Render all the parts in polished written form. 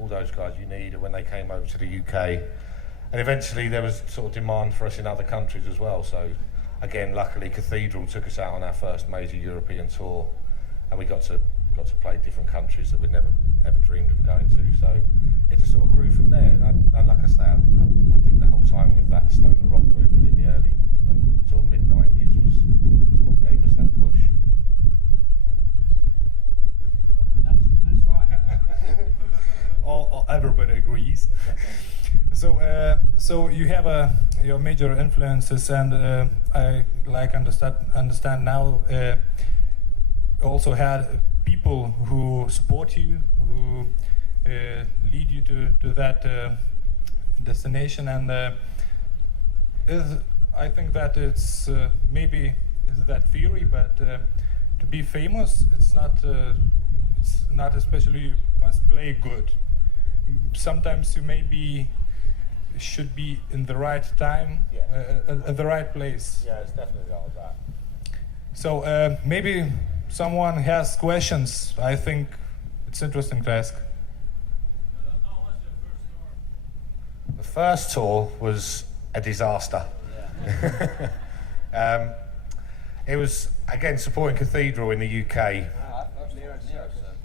all those guys you need when they came over to the UK. And eventually there was sort of demand for us in other countries as well. So again, luckily Cathedral took us out on our first major European tour, and we got to play different countries that we'd never ever dreamed of going to. So it just sort of grew from there. And like I say, I think the whole timing of that stoner rock movement in the early and sort of mid-90s was what gave us that push. That's right. Everybody agrees. So you have your major influences, and I understand now. Also had people who support you, who lead you to that destination, and I think that it's maybe is that theory, but to be famous, it's not especially you must play good. Sometimes you maybe should be in the right time, at the right place. Yeah, it's definitely all that. So maybe someone has questions. I think it's interesting to ask. The first tour was a disaster. Yeah. It was, again, supporting Cathedral in the UK.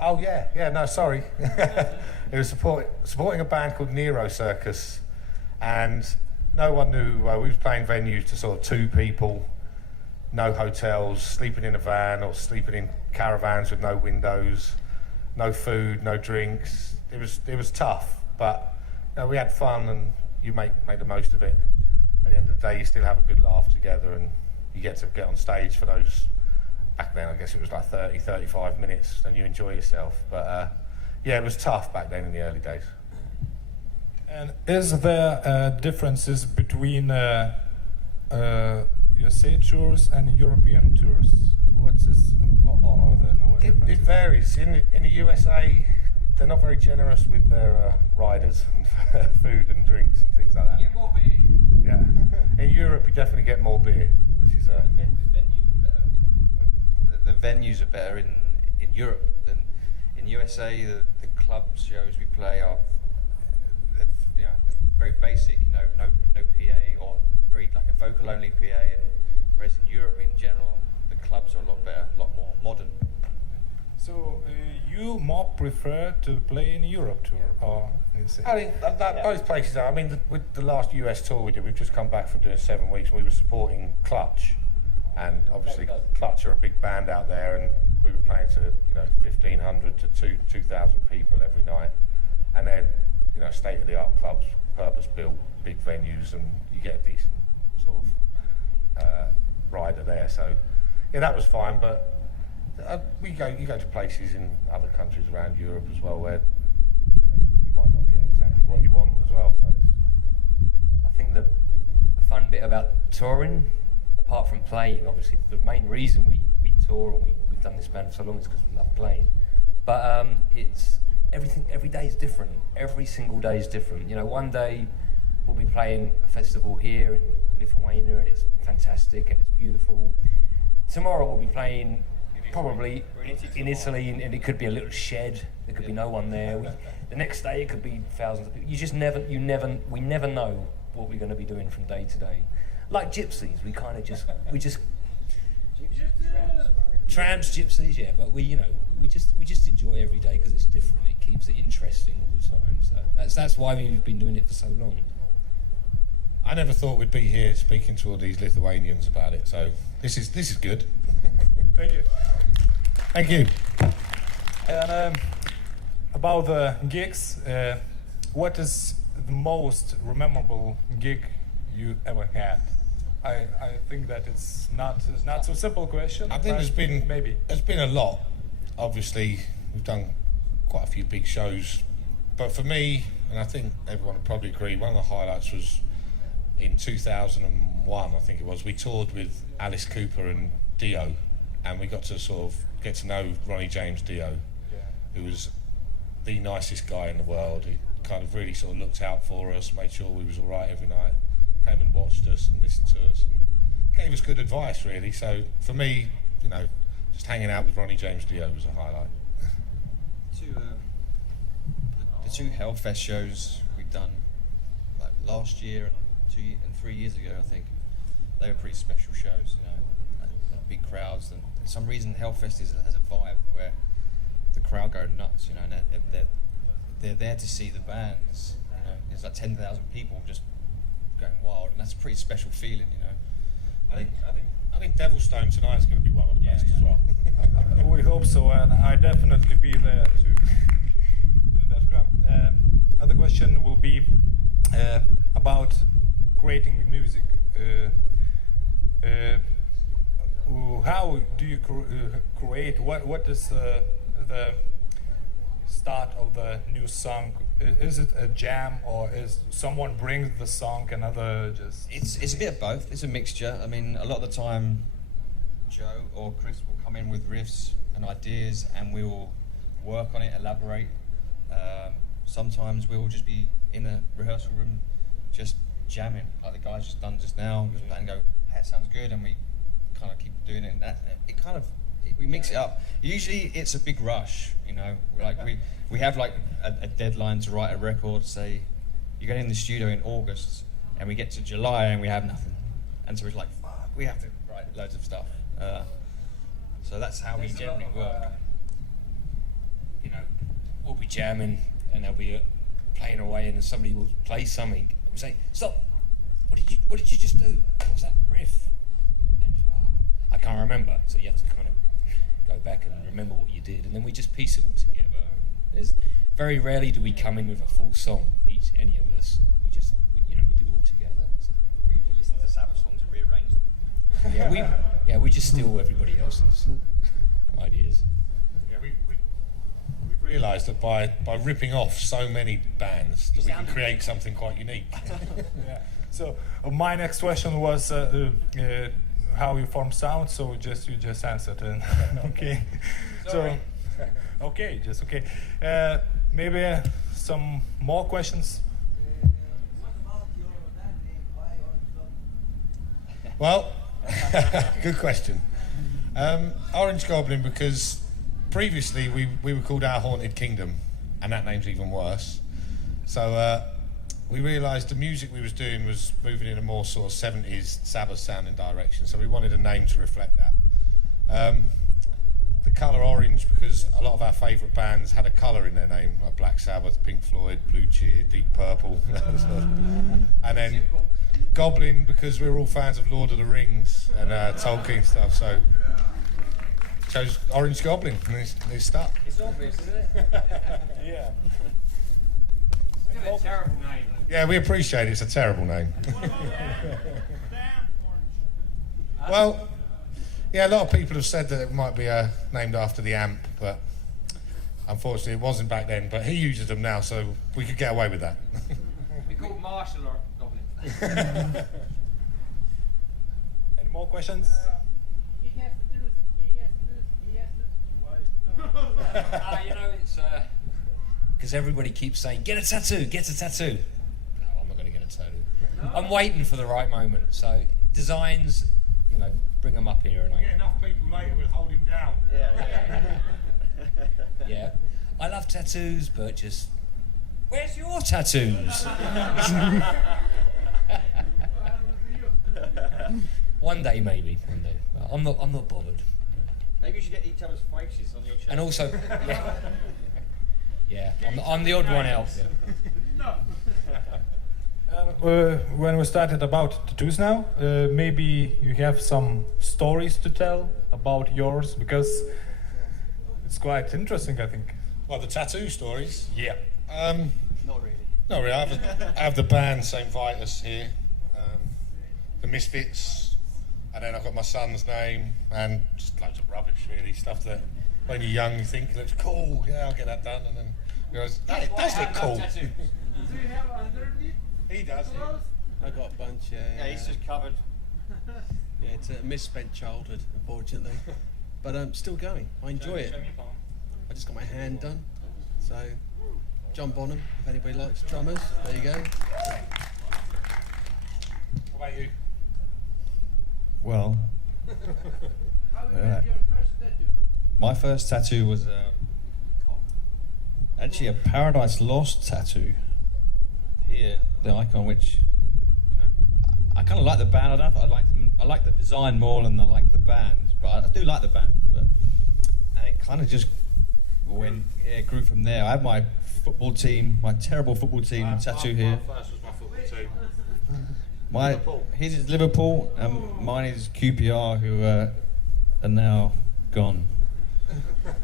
Oh yeah, no, sorry. It was supporting a band called Nero Circus, and no one knew. We was playing venues to sort of 2 people, no hotels, sleeping in a van or sleeping in caravans with no windows, no food, no drinks. It was tough, but we had fun, and you made the most of it. At the end of the day, you still have a good laugh together, and you get to get on stage for those. Back then, I guess it was like 30, 35 minutes, and you enjoy yourself. But yeah, it was tough back then in the early days. And is there differences between USA tours and European tours? What's this? Or are there no differences? It varies. In the USA, they're not very generous with their riders and food and drinks and things like that. You get more beer. Yeah. In Europe, you definitely get more beer, which is the venues are better in Europe than in USA. The club shows we play are they're very basic, no PA, or very like a vocal only PA, and whereas in Europe in general the clubs are a lot better, a lot more modern. So you more prefer to play in Europe tour, or I think both places are. I mean, with the last US tour we did, we've just come back from doing 7 weeks, and we were supporting Clutch. And obviously, Clutch are a big band out there, and we were playing to 1,500 to 2,000 people every night, and they're state-of-the-art clubs, purpose-built, big venues, and you get a decent sort of rider there. So yeah, that was fine. But you go to places in other countries around Europe as well where you might not get exactly what you want as well. So I think the fun bit about touring, apart from playing, obviously the main reason we tour and we've done this band for so long is because we love playing. But it's everything. Every day is different. Every single day is different. One day we'll be playing a festival here in Lithuania, and it's fantastic and it's beautiful. Tomorrow we'll be playing probably in Italy, and it could be a little shed. There could be no one there. The next day it could be thousands of people. We never know what we're going to be doing from day to day. Like gypsies, we just tramps, gypsies, yeah. But we just enjoy every day because it's different. It keeps it interesting all the time. So that's why we've been doing it for so long. I never thought we'd be here speaking to all these Lithuanians about it. So this is good. Thank you. Thank you. And about the gigs, what is the most memorable gig you ever had? I think that it's not so simple question. I think there's been a lot. Obviously, we've done quite a few big shows, but for me, and I think everyone would probably agree, one of the highlights was in 2001. I think it was. We toured with Alice Cooper and Dio, and we got to sort of get to know Ronnie James Dio, who was the nicest guy in the world. He kind of really sort of looked out for us, made sure we was all right every night, came and watched us and listened to us and gave us good advice, really. So for me, just hanging out with Ronnie James Dio was a highlight. The two Hellfest shows we've done, like last year and 3 years ago, I think. They were pretty special shows, you know, big crowds, and for some reason Hellfest has a vibe where the crowd go nuts, you know, and they're there to see the bands. You know, there's like 10,000 people just going wild, and that's a pretty special feeling, you know. I think Devilstone tonight is going to be one of the best as well. We hope so, and I definitely be there too. In that crowd. Other question will be about creating music. How do you create? What is the start of the new song? Is it a jam, or is someone brings the song, another just? It's a bit of both. It's a mixture. I mean, a lot of the time, Joe or Chris will come in with riffs and ideas, and we will work on it, elaborate. Sometimes we will just be in the rehearsal room, just jamming, like the guys just done just now, and go, hey, it sounds good, and we kind of keep doing it. And we mix it up. Usually it's a big rush, you know, like we have like a deadline to write a record. Say you get in the studio in August, and we get to July and we have nothing, and so it's like, fuck, we have to write loads of stuff. So that's how we generally work. You know, we'll be jamming and they'll be playing away, and somebody will play something and we'll say, stop, what did you just do? What was that riff? And I can't remember. So you have to kind of go back and remember what you did, and then we just piece it all together. There's very rarely do we come in with a full song, any of us. We do it all together. So. We usually listen to Sabbath songs and rearrange them. We just steal everybody else's ideas. Yeah, we've realised that by ripping off so many bands that we can create something quite unique. Yeah. So my next question was how you form sound. So you just answered. Okay. So okay. Maybe some more questions. Well, good question. Orange Goblin, because previously we were called Our Haunted Kingdom, and that name's even worse. So we realised the music we was doing was moving in a more sort of 70s Sabbath sounding direction, so we wanted a name to reflect that. The colour orange, because a lot of our favourite bands had a colour in their name, like Black Sabbath, Pink Floyd, Blue Cheer, Deep Purple. And then Goblin, because we were all fans of Lord of the Rings and Tolkien stuff, so chose Orange Goblin, and it's stuck. It's obvious, isn't it? Yeah. It's a terrible name. Yeah, we appreciate it. It's a terrible name. Well, yeah, a lot of people have said that it might be named after the amp, but unfortunately it wasn't back then. But he uses them now, so we could get away with that. We call Marshall or Goblin. Any more questions? It's because everybody keeps saying, get a tattoo. No, I'm not going to get a tattoo. No. I'm waiting for the right moment. So designs, bring them up here. And Get enough people later, we'll hold him down. Yeah. I love tattoos, but just, where's your tattoos? One day, maybe. I'm not bothered. Maybe you should get each other's faces on your chest. And also, I'm the odd one out. When we started about tattoos now, maybe you have some stories to tell about yours, because it's quite interesting, I think. Well, the tattoo stories? Yeah. Not really. Not really. I have the band St. Vitus here, the Misfits, and then I've got my son's name, and just loads of rubbish, really, stuff that when you're young you think it looks cool. Yeah, I'll get that done, and then you realize, it does look cool. Do you have underneath? He does. I got a bunch, Yeah, he's just covered. yeah, it's a misspent childhood, unfortunately. But I'm still going. I enjoy it. I just got my hand done. So, John Bonham, if anybody likes drummers, there you go. What about you? Well, How did you get your first tattoo? my first tattoo was actually a Paradise Lost tattoo here, the icon, which I kind of like the band. I don't know if I like the design more than I like the band, but I do like the band. And it kind of just grew from there. I have my football team, my terrible football team tattoo here. My first was my football team. His is Liverpool, and mine is QPR, who are now gone.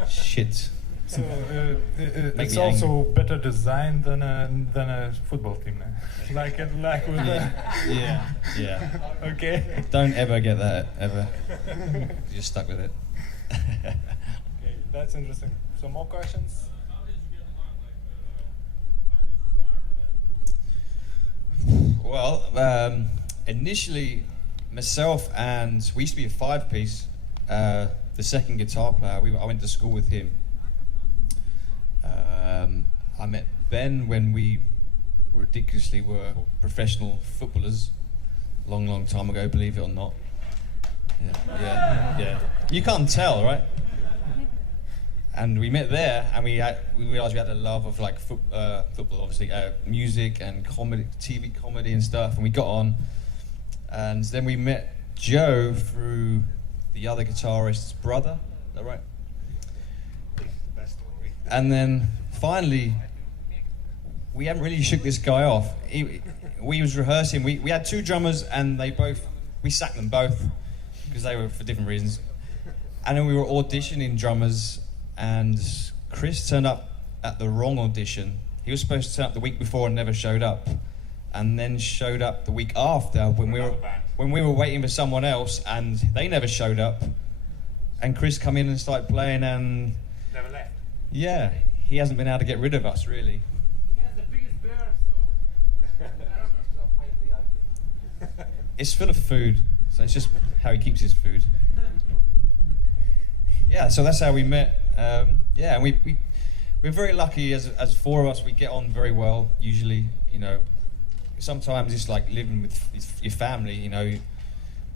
Shit. So it's me also better design than a football team. like with Yeah. Okay. Don't ever get that, ever. You're just stuck with it. Okay, that's interesting. So more questions? Well, initially, myself and we used to be a 5-piece. The second guitar player, I went to school with him. I met Ben when we ridiculously were professional footballers, long time ago, believe it or not. Yeah. You can't tell, right? And we met there, and we realised we had a love of like football, obviously, music and comedy, TV comedy and stuff. And we got on, and then we met Joe through the other guitarist's brother. Is that right? And then finally, we hadn't really shook this guy off. We was rehearsing. We had 2 drummers, and we sacked them both because they were for different reasons. And then we were auditioning drummers, and Chris turned up at the wrong audition. He was supposed to turn up the week before and never showed up, and then showed up the week after when we were waiting for someone else, and they never showed up. And Chris come in and started playing, and Never left. yeah, he hasn't been able to get rid of us really. He has the biggest bear, so. It's full of food, so it's just how he keeps his food. Yeah, so that's how we met. And we're very lucky as 4 of us. We get on very well usually. Sometimes it's like living with your family.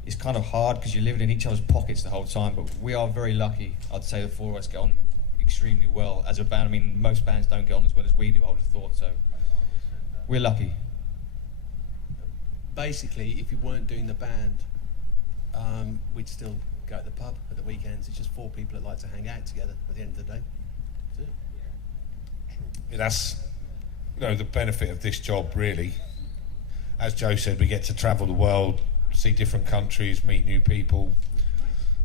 It's kind of hard because you're living in each other's pockets the whole time. But we are very lucky. I'd say the 4 of us get on extremely well as a band. I mean, most bands don't get on as well as we do, I would have thought. So we're lucky. Basically, if you weren't doing the band, we'd still go to the pub at the weekends. It's just 4 people that like to hang out together at the end of the day. That's it. That's the benefit of this job, really. As Joe said, we get to travel the world, see different countries, meet new people,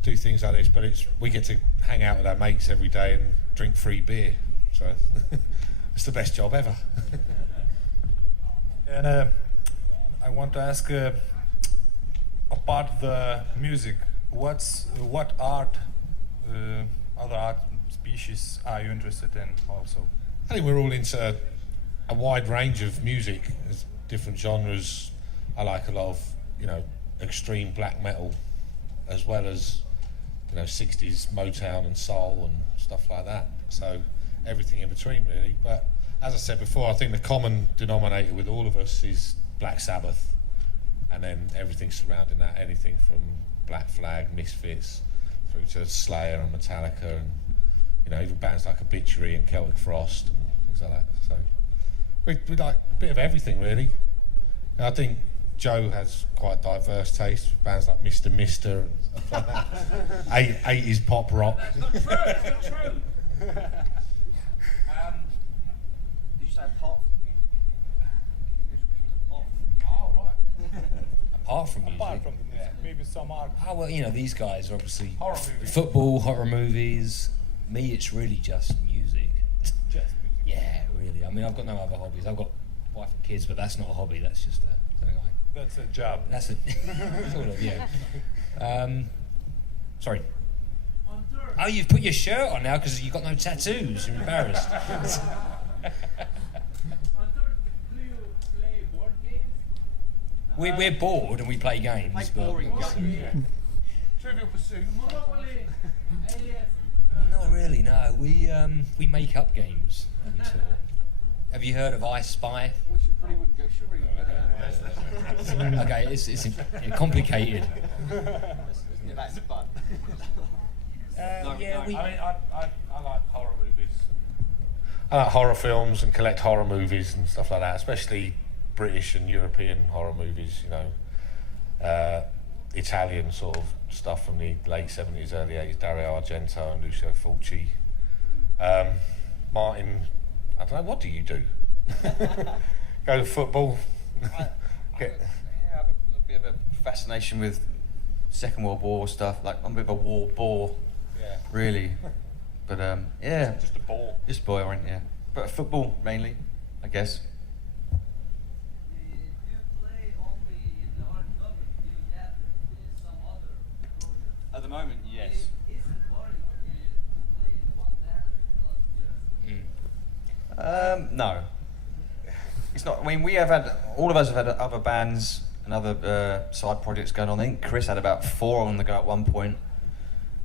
do things like this. But we get to hang out with our mates every day and drink free beer. So it's the best job ever. And I want to ask, apart the music, what art, other art species are you interested in also? I think we're all into a wide range of music. There's different genres. I like a lot of, extreme black metal, as well as, 60s Motown and soul and stuff like that. So everything in between, really. But as I said before, I think the common denominator with all of us is Black Sabbath, and then everything surrounding that, anything from Black Flag, Misfits, through to Slayer and Metallica, and even bands like Obituary and Celtic Frost and things like that. So we like a bit of everything, really. And I think Joe has quite diverse taste with bands like Mr. Mister and stuff like that. 80s pop rock. It's not true. Did you say apart from music? Oh, right. Apart from music. Apart from the music, maybe some art. Oh, well, these guys are obviously Horror movies. football, horror movies. Me, it's really just music. Just music. Yeah, really. I mean, I've got no other hobbies. I've got wife and kids, but that's not a hobby. That's just something That's a job. that's sort of, yeah. Sorry. On tour. Oh, you've put your shirt on now because you've got no tattoos. You're embarrassed. On tour, do you play board games? We're bored and we play games, but Trivial Pursuit. Monopoly, Alias. not really. No, we make up games. on tour. Have you heard of I Spy? We should probably wouldn't go sure. Okay, it's complicated. That's fun. Yeah, we. I like horror movies. I like horror films and collect horror movies and stuff like that, especially British and European horror movies, you know. Italian sort of stuff from the late 70s, early 80s, Dario Argento and Lucio Fulci. Martin, I don't know, what do you do? Go to football? I have a bit of a fascination with Second World War stuff. Like, I'm a bit of a war bore, really. But yeah, Just a ball. just boring, yeah. But football mainly, I guess. Do you play only in the Orange Goblin? Do you have some other projects? At the moment, yes. Is it boring to play in one band without years? No, it's not. I mean, all of us have had other bands and other side projects going on. I think Chris had about 4 on the go at one point.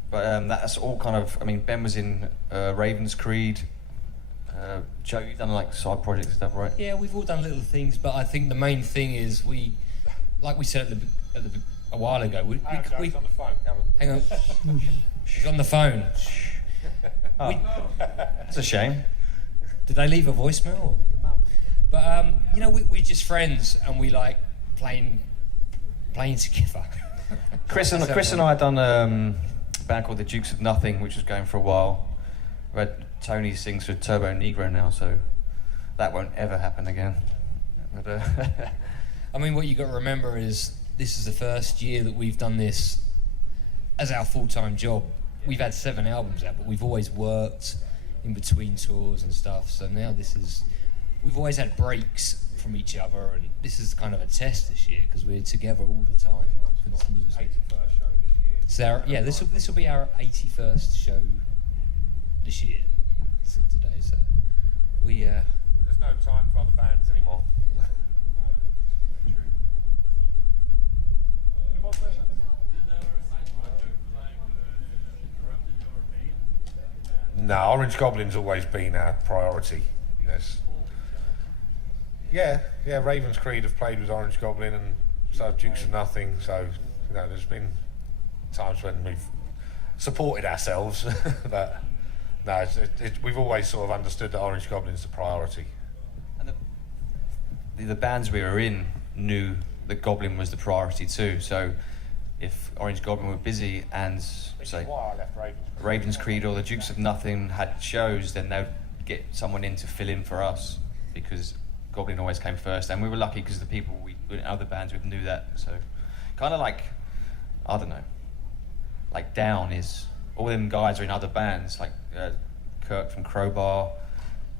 But that's all kind of. I mean, Ben was in Raven's Creed. Joe, you've done like side projects and stuff, right? Yeah, we've all done little things, but I think the main thing is like we said a while ago, we on the phone. hang on, she's on the phone. It's a shame. Did they leave a voicemail? But you know, we're just friends and we like playing together. Chris and I had done a band called the Dukes of Nothing, which was going for a while. Tony sings for Turbo Negro now, so that won't ever happen again. But, I mean, what you got to remember is this is the first year that we've done this as our full-time job. We've had 7 albums out, but we've always worked in between tours and stuff. So now we've always had breaks from each other, and this is kind of a test this year because we're together all the time, continuously. 81st show this year. So this will be our 81st show this year. So today, so we. There's no time for other bands anymore. Any more questions? No, Orange Goblin's always been our priority. Yes. Yeah. Raven's Creed have played with Orange Goblin, and so have Dukes of Nothing. So, you know, there's been times when we've supported ourselves, but no, we've always sort of understood that Orange Goblin's the priority. And the bands we were in knew that Goblin was the priority too. So if Orange Goblin were busy and say Why I left Raven's Creed or the Dukes of Nothing had shows, then they'd get someone in to fill in for us because Goblin always came first. And we were lucky because the people we in other bands with knew that. So kind of like, I don't know, like Down is, all them guys are in other bands, like Kirk from Crowbar,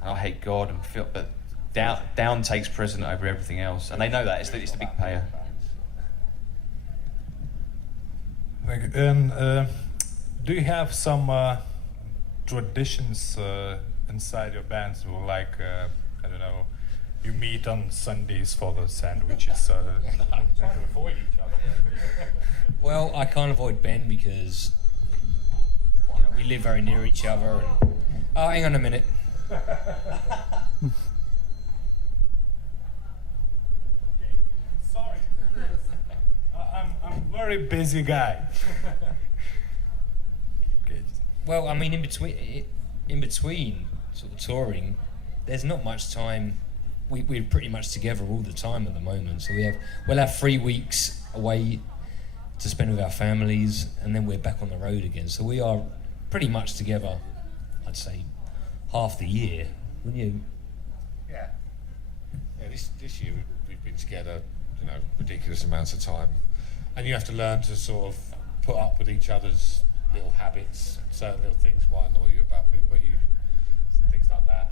and I Hate God and Phil, but Down takes precedent over everything else, and they know that. It's the big payer. Thank you. And do you have some traditions inside your bands? Or like, I don't know, you meet on Sundays for the sandwiches? Trying to avoid each other. Well, I can't avoid Ben because you know, we live very near each other. And, oh, hang on a minute. Sorry. I'm a very busy guy. Okay. Well, I mean, in between sort of touring, there's not much time. We're pretty much together all the time at the moment. So we'll have 3 weeks away to spend with our families, and then we're back on the road again. So we are pretty much together, I'd say, half the year. Wouldn't you? Yeah. This year we've been together, you know, ridiculous amounts of time, and you have to learn to sort of put up with each other's little habits. Certain little things might annoy you about people, but things like that.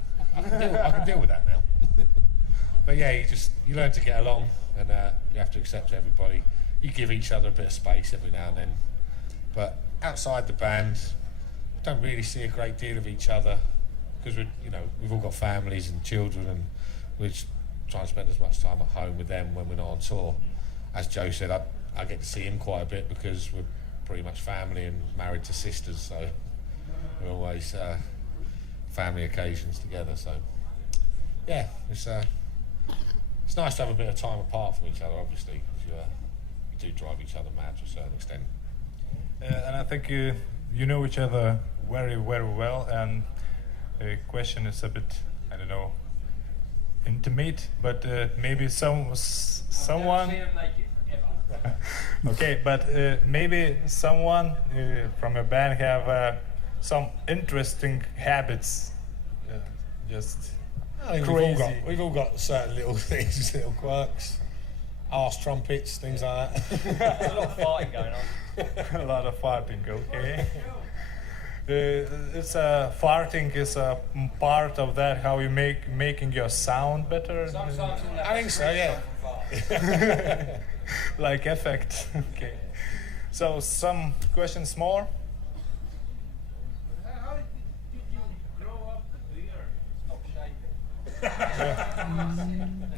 I can deal with that now. But yeah, you learn to get along, and you have to accept everybody. You give each other a bit of space every now and then. But outside the band, we don't really see a great deal of each other because we've all got families and children, and we try and spend as much time at home with them when we're not on tour. As Joe said, I get to see him quite a bit because we're pretty much family and married to sisters, so we're always family occasions together. So yeah, it's nice to have a bit of time apart from each other, obviously, because you do drive each other mad to a certain extent. And I think you know each other very, very well, and the question is a bit I don't know, intimate, but maybe someone. Okay, but maybe someone from a band have some interesting habits. Just I think crazy. we've all got certain little things, little quirks, arse trumpets, things like that. There's a lot of farting going on. A lot of farting, okay. It's farting is a part of that. How you making your sound better. I think so, yeah. Like effect. Okay. So some questions more. How did you grow up the beard? Stop shaving.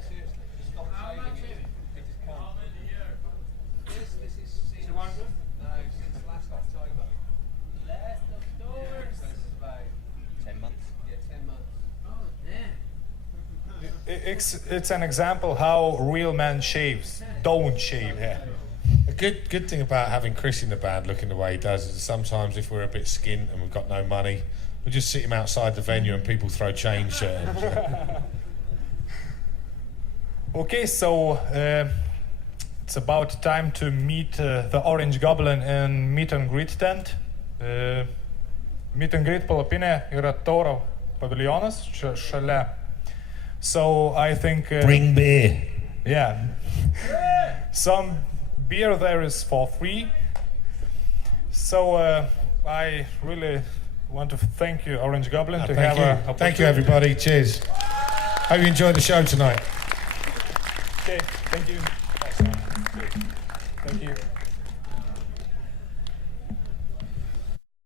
Seriously, stop shaving. It is how many years? This is since no, since last October. Last October. So this is about 10 months. yeah, 10 months. Oh damn. It's an example how real man shaves. Don't shave. Yeah. A good thing about having Chris in the band looking the way he does is sometimes if we're a bit skint and we've got no money, we just sit him outside the venue and people throw change at him. Okay, so it's about time to meet the Orange Goblin in meet and greet tent. Meet and greet palapinė yra Tauro paviljonas čia šalia. So I think Bring beer. yeah, some beer there is for free. So I really want to thank you, Orange Goblin, to Thank have you. a Thank you, everybody. Cheers. Hope you enjoyed the show tonight. Okay, thank you. Thank you.